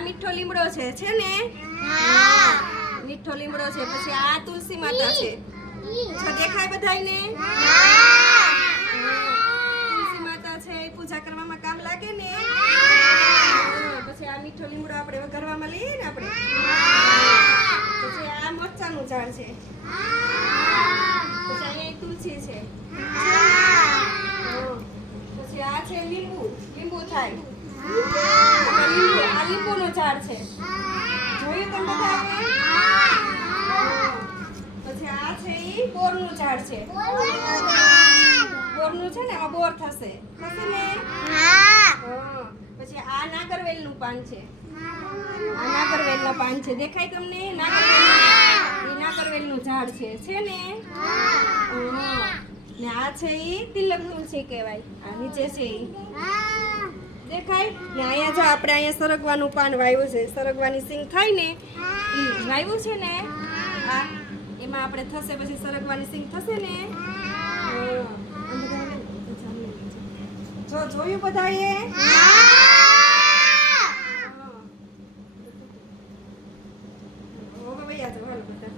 આ મીઠો લીમડો છે છે ને? મીઠો લીમડો છે પછી આ તુલસી માતા છે. દેખાય બધાયને? તુલસી માતા છે પૂજા કરવામાં કામ લાગે ને? હા, પછી આ મીઠો લીમડો આપણે વઘારવામાં લઈએ ને આપણે? પછી આ મરચાનું ઝાડ છે. પછી અહીંયા તુલસી છે. હા. પછી આ છે લીંબુ. લીંબુ થાય. ઝાડ છે? જોયું તમે બધા. પછી આ છે એ બોરનું ઝાડ છે. બોરનું છે ને એમાં બોર થશે. થશે ને. પછી આ નાગરવેલનું પાન છે. આ નાગરવેલનું પાન છે. દેખાય તમને? નાગરવેલ એ નાગરવેલનું ઝાડ છે. છે ને. ને આ છે ઈ તિલક છે કહેવાય. આ નીચે છે ઈ. દેખાય? ને અહીંયા જો આપણે અહીંયા સરગવાનું પાન વાયવું છે. સરગવાની સિંગ થાય ને વાયવું છે ને હા એમાં આપણે થશે પછી સરગવાની સિંગ થશે ને. જો જોયું બધાએ? હવે ભાઈ આ હાલ બધા.